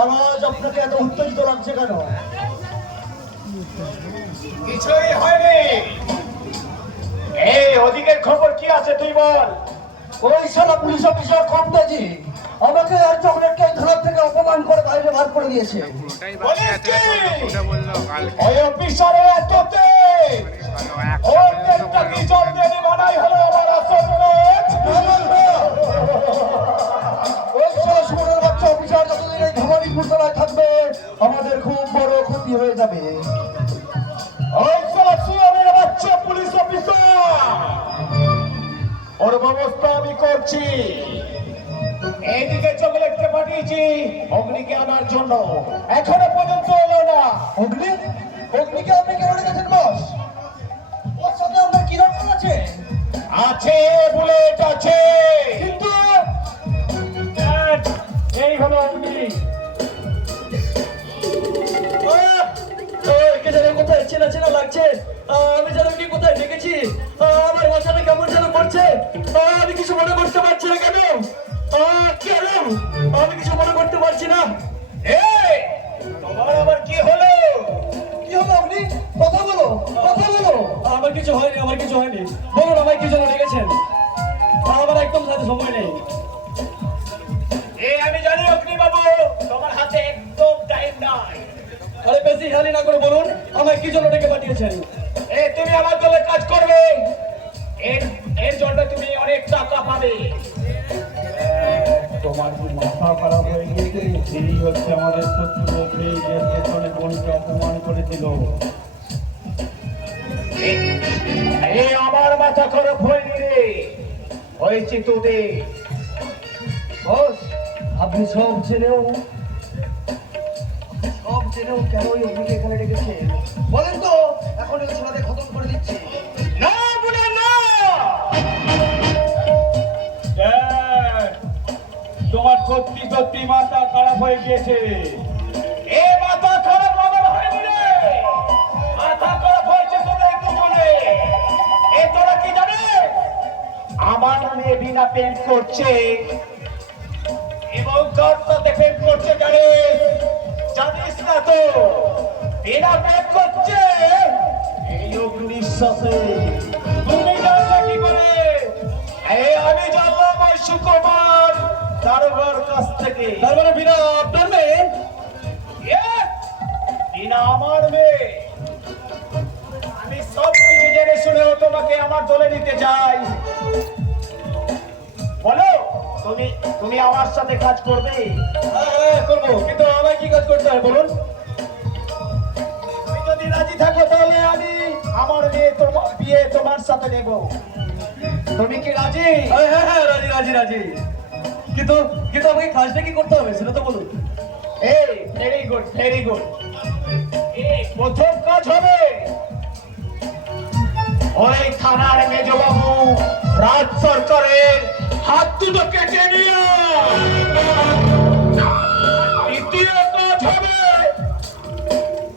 আজ আপনাকে এত উত্তেজিত লাগছে কেন? কিছুই হয়নি। এই ওদিকের খবর কি আছে তুই বল। ওই শালা পুলিশ অফিসার কমতেজি আমাকে আর চকলেটকে ধরার থেকে অপমান করে বাইরে বার করে দিয়েছে। ওই অফিসারের এততে ওর একটা কি জলদি বানাই হলো আমার আসল ওই শালা সুমনের বাচ্চা অফিসার যতদিন এই ধমানি পুরতলায় থাকবে আমাদের খুব বড় ক্ষতি হয়ে যাবে। ওই শালা সুমনের বাচ্চা পুলিশ অফিসার ওর ব্যবস্থা আমি করছি। এইদিকে চকলেটকে পাঠিয়েছি অগ্নিকে আনার জন্য, এখনো পর্যন্ত এলো না। অগ্নিকে আপনি কেন রেখেছেন বস? ওর সাথে আপনার কি দরকার আছে? আছে বুলেট আছে, কিন্তু এই হলো অগ্নি। একে যেন কোথায় চেনা চেনা লাগছে। আমি যেন কি কোথায় দেখেছি। আমার মাথাটা কেমন যেন করছে। আমি কিছু মনে করতে পারছি না। কেন কেন আমি কিছু মনে করতে পারছি না। এই তোমার আবার কি হলো? কি হলো? আপনি কথা বলো, কথা বলো। আমার কিছু হয়নি, আমার কিছু হয়নি। বলুন আমায় কি জন্য ডেকেছেন? আমার একদম সাথে সময় নেই। এই আমি জানি অগ্নি বাবু তোমার হাতে একদম টাইম নাই। আরে বেশি খালি না করে বলুন আমায় কি জন্য ডেকে পাঠিয়েছেন? এই তুমি আমার দলে কাজ করবে, এর জন্য তুমি অনেক টাকা পাবে। তোমার কি মাথা খারাপ হয়ে গিয়েছে? এই হচ্ছে আমাদের শত্রু, সেই যে পেছনে বোনকে অপমান করেছিল। এই আমার মাথা খারাপ হয়নি রে, হয়েছে তোদের। বস আপনি সব জেনেও কেন ওই অগ্নিকে এখানে ডেকেছেন বলেন তো? এখন ওই ছেলেদের খতম করে দিচ্ছে। না বলে না, তোমার সত্যি সত্যি মাথা খারাপ হয়ে গিয়েছে। এ মাথা খারাপ আমার হয়নি রে, মাথা খারাপ হয়েছে তোদের দুজনে। এ তোরা কি জানিস? আমার মেয়ে বিনা পেন্ট করছে এবং তোর সাথে পেন্ট করছে জানিস না তো? বিনা পেন্ট করছে এই অগ্নির সাথে। তুমি জানলে কি করে? এই আমি জানলাম ওই সুকুমার দারোগার কাছ থেকে। তার মানে বিনা আপনার মেয়ে? Yes! বিনা আমার মেয়ে। আমি সব কিছু জেনে শুনেও তোমাকে আমার দলে নিতে চাই। বলো তুমি আমার সাথে কাজ করবে? হ্যাঁ করবো, কিন্তু আমায় কি কাজ করতে হয় বলুন? তুমি যদি রাজি থাকো তাহলে আমি আমার বিয়ে তোমার সাথে নেব। তুমি কি রাজি? হ্যাঁ হ্যাঁ হ্যাঁ রাজি রাজি রাজি। কিন্তু কিন্তু আমাকে কাজটা কি করতে হবে সেটা তো বলুন। এই ভেরি গুড ভেরি গুড। এই প্রথম কাজ হবে ওই থানার মেজবাবু রাজ সরকারের হাত দুটো কেটে নিয়ে